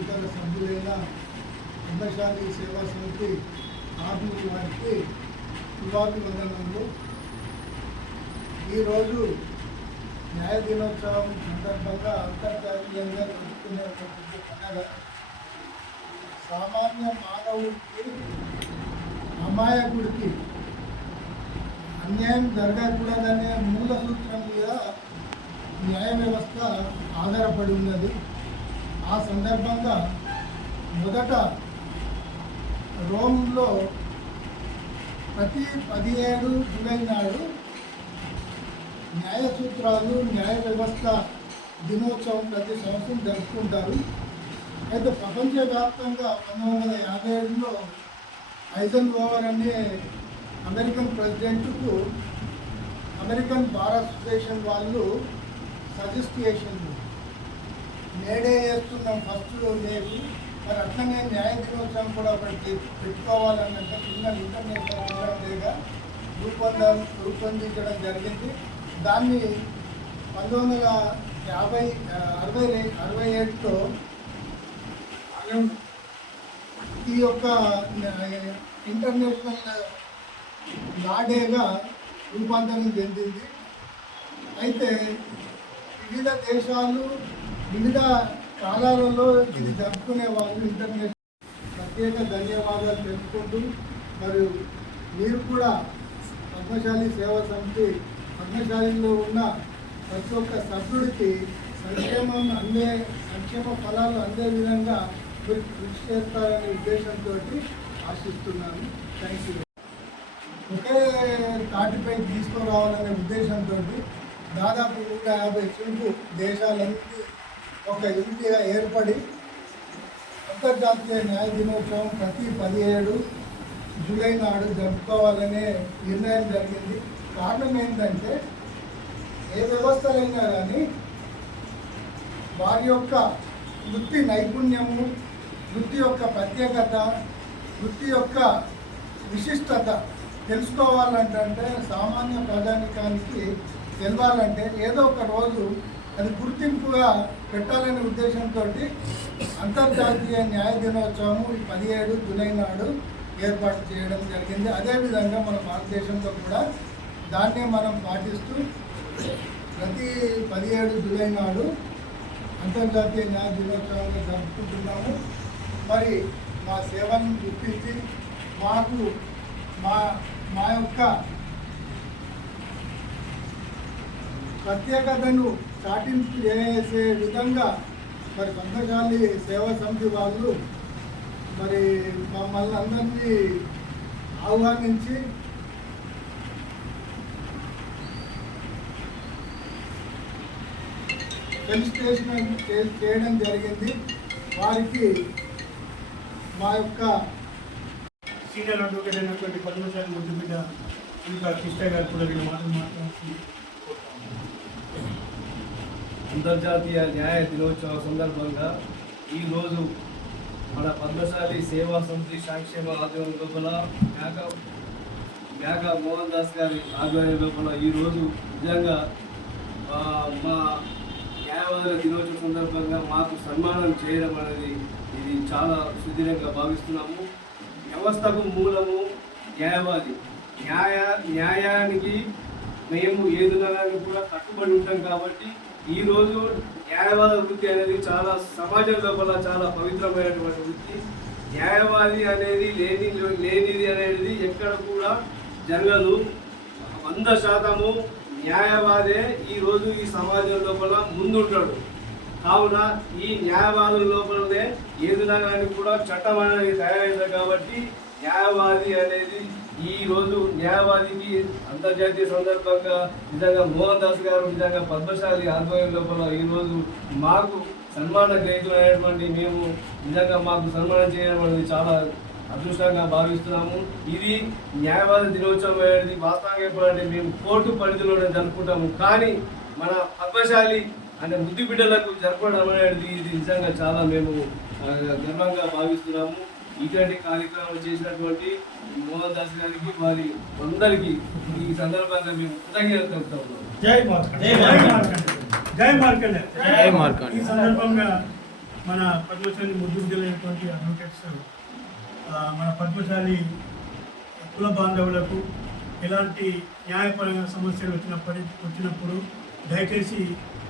ఇతర సభ్యులైన ఉన్నశాలి సేవా సమితి ఆత్మీయుల వారికి శుభాభివందనములు. ఈరోజు న్యాయ దినోత్సవం సందర్భంగా అంతర్జాతీయంగా జరుపుకునేటువంటి పండుగ. సామాన్య మానవుడికి అమాయకుడికి అన్యాయం జరగకూడదనే మూల సూత్రం మీద న్యాయ వ్యవస్థ ఆధారపడి ఉన్నది. ఆ సందర్భంగా మొదట రోమ్లో ప్రతి పదిహేడు జూలై నాడు న్యాయ సూత్రాలు న్యాయ వ్యవస్థ దినోత్సవం ప్రతి సంవత్సరం జరుపుకుంటారు. అయితే ప్రపంచవ్యాప్తంగా పంతొమ్మిది వందల యాభై ఏడులో ఐజన్ ఓవర్ అనే అమెరికన్ ప్రెసిడెంట్కు అమెరికన్ బార్ అసోసియేషన్ వాళ్ళు సజెస్ట్ చేసింది నేడే చేస్తున్నాం ఫస్ట్ లేదు మరి అట్లనే న్యాయ దినోత్సవం కూడా ఒకటి పెట్టుకోవాలన్నట్టు పెట్టుకోవాలన్నంటే చిన్న ఇంటర్నేషనల్ డేగా రూపొంద రూపొందించడం జరిగింది. దాన్ని పంతొమ్మిది వందల యాభై అరవై అరవై ఏడులో ఈ యొక్క ఇంటర్నేషనల్ లా డేగా రూపాంతరం చెందింది. అయితే వివిధ దేశాలు వివిధ కాలాలలో ఇది జరుపుకునే వాళ్ళు ఇంటర్నెట్ ప్రత్యేక ధన్యవాదాలు తెలుపుకుంటూ మరియు మీరు కూడా పద్మశాలి సేవా సమితి పద్మశాలిలో ఉన్న ప్రతి ఒక్క సభ్యుడికి సంక్షేమం అందే సంక్షేమ ఫలాలు అందే విధంగా మీరు కృషి చేస్తారనే ఉద్దేశంతో ఆశిస్తున్నాను. థ్యాంక్ యూ ఒకే తాటిపై తీసుకురావాలనే ఉద్దేశంతో దాదాపు నూట యాభై చిలుపు దేశాలన్నీ ఒక యూనిట్గా ఏర్పడి అంతర్జాతీయ న్యాయ దినోత్సవం ప్రతి పదిహేడు జూలై నాడు జరుపుకోవాలనే నిర్ణయం జరిగింది. కారణం ఏంటంటే ఏ వ్యవస్థలైనా కానీ వారి యొక్క వృత్తి నైపుణ్యము వృత్తి యొక్క ప్రత్యేకత వృత్తి యొక్క విశిష్టత తెలుసుకోవాలంటే సామాన్య ప్రజానికానికి తెలవాలంటే ఏదో ఒక రోజు అది గుర్తింపుగా పెట్టాలనే ఉద్దేశంతో అంతర్జాతీయ న్యాయ దినోత్సవం పదిహేడు జూలై నాడు ఏర్పాటు చేయడం జరిగింది. అదేవిధంగా మన భారతదేశంలో కూడా దాన్నే మనం పాటిస్తూ ప్రతి పదిహేడు జూలై నాడు అంతర్జాతీయ న్యాయ దినోత్సవంగా జరుపుకుంటున్నాము. మరి మా సేవలను గుర్తించి మాకు మా మా యొక్క ప్రత్యేకతను చాటింపు చేసే విధంగా మరి పంతశాలి సేవా సమితి వాళ్ళు మరి మమ్మల్ని అందరినీ ఆహ్వానించి రిజిస్ట్రేషన్ చేయడం జరిగింది. వారికి మా యొక్క సీనియర్ అడ్వకేట్ అయినటువంటి పద్మశాలి ముద్దుబిడ్డ ఇంకా కృష్ణ గారు కూడా వీళ్ళు మాట్లాడుతుంది అంతర్జాతీయ న్యాయ దినోత్సవ సందర్భంగా ఈరోజు మన పద్మశాలి సేవా సమితి సంక్షేమ ఆధ్వర్యం లోపల మేక మేక మోహన్ దాస్ గారి ఆధ్వర్యం లోపల ఈరోజు నిజంగా మా న్యాయవాదుల దినోత్సవం సందర్భంగా మాకు సన్మానం చేయడం అనేది ఇది చాలా సుదీర్ఘంగా భావిస్తున్నాము. వ్యవస్థకు మూలము న్యాయవాది. న్యాయ న్యాయానికి మేము ఏదునడానికి కూడా కట్టుబడి ఉంటాం కాబట్టి ఈ రోజు న్యాయవాద వృత్తి అనేది చాలా సమాజం లోపల చాలా పవిత్రమైనటువంటి వృత్తి. న్యాయవాది అనేది లేని లేనిది అనేది ఎక్కడ కూడా జరగదు. వంద శాతము న్యాయవాదే ఈ రోజు ఈ సమాజం లోపల ముందుంటాడు. కావున ఈ న్యాయవాదుల లోపలనే ఏదునగానికి కూడా చట్టం అనేది తయారైంది కాబట్టి న్యాయవాది అనేది ఈ రోజు న్యాయవాదికి అంతర్జాతీయ సందర్భంగా నిజంగా మోహన్ దాస్ గారు నిజంగా పద్మశాలి ఆధ్వర్యం లోపల ఈరోజు మాకు సన్మాన గ్రహీతులు అయినటువంటి మేము నిజంగా మాకు సన్మానం చేయడం అనేది చాలా అదృష్టంగా భావిస్తున్నాము. ఇది న్యాయవాద దినోత్సవం అనేది వాస్తవంగా చెప్పాలంటే మేము కోర్టు పరిధిలోనే జరుపుకుంటాము. కానీ మన పద్మశాలి అంటే బుద్ధి బిడ్డలకు జరపడం అనేది ఇది నిజంగా చాలా మేము గర్వంగా భావిస్తున్నాము. ఇటువంటి కార్యక్రమం చేసినటువంటి మోహన్ దాస్ గారికి వారి అందరికీ ఈ సందర్భంగా మేము కృతజ్ఞతలు తెలుపుతా ఉన్నాము జై జై మార్కండే జై మార్కండే. ఈ సందర్భంగా మన పద్మశాలి ముద్దుగుడ్డలైనటువంటి అడ్వకేట్స్ మన పద్మశాలి కుల బాంధవులకు ఎలాంటి న్యాయపరమైన సమస్యలు వచ్చినప్పటి వచ్చినప్పుడు దయచేసి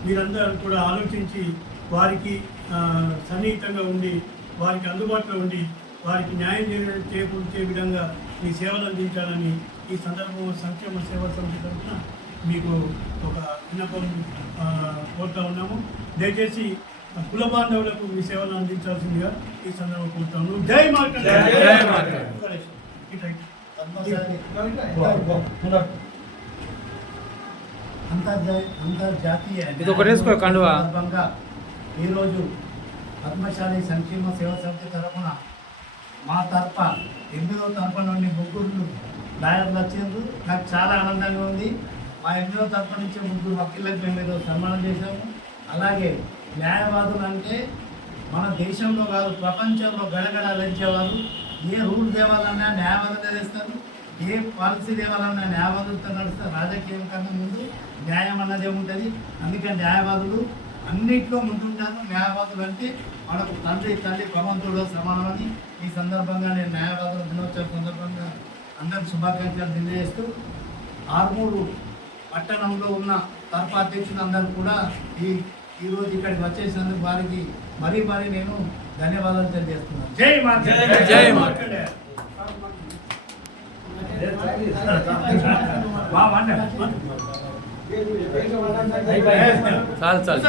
మీరందరూ కూడా ఆలోచించి వారికి సన్నిహితంగా ఉండి వారికి అందుబాటులో ఉండి వారికి న్యాయం చే- చేకూర్చే విధంగా మీ సేవలు అందించాలని ఈ సందర్భంలో సంక్షేమ సేవా సమితి తరఫున మీకు ఒక విన్నపం కోరుతా ఉన్నాము. దయచేసి కుల బాంధవులకు మీ సేవలు అందించాల్సిందిగా ఈ సందర్భంగా కోరుతాము జై అంతర్జాతీయ. సందర్భంగా ఈరోజు పద్మశాలి సంక్షేమ సేవా సమితి తరఫున మా తరఫ ఎనిమిదో తరఫు నుండి ముగ్గురు లాయర్లు వచ్చారు నాకు చాలా ఆనందంగా ఉంది. మా ఎనిమిదో తరఫు నుంచి ముగ్గురు వకీళ్ళకి మేము ఏదో సన్మానం చేశాము. అలాగే న్యాయవాదులు అంటే మన దేశంలో కాదు ప్రపంచంలో గడగడ లేచేవారు ఏ రూల్ తేవాలన్నా న్యాయవాదులే తెస్తారు ఏ పాలసీ తేవాలన్నా న్యాయవాదులతో నడుస్తారు రాజకీయం కన్నా ముందు న్యాయం అన్నదే ఉంటుంది. అందుకే న్యాయవాదులు అన్నిట్లో ముందుంటారు. న్యాయవాదులు అంటే మనకు తండ్రి తల్లి భగవంతుడు సమానమని సందర్భంగా నేను న్యాయవాదుల దినోత్సవం సందర్భంగా అందరికి శుభాకాంక్షలు తెలియజేస్తూ ఆర్మూరు పట్టణంలో ఉన్న తరఫు అధ్యక్షులందరూ కూడా ఈ ఈరోజు ఇక్కడికి వచ్చేసినందుకు వారికి మరీ మరీ నేను ధన్యవాదాలు తెలియజేస్తున్నాను. జై జై. చాలు చాలు.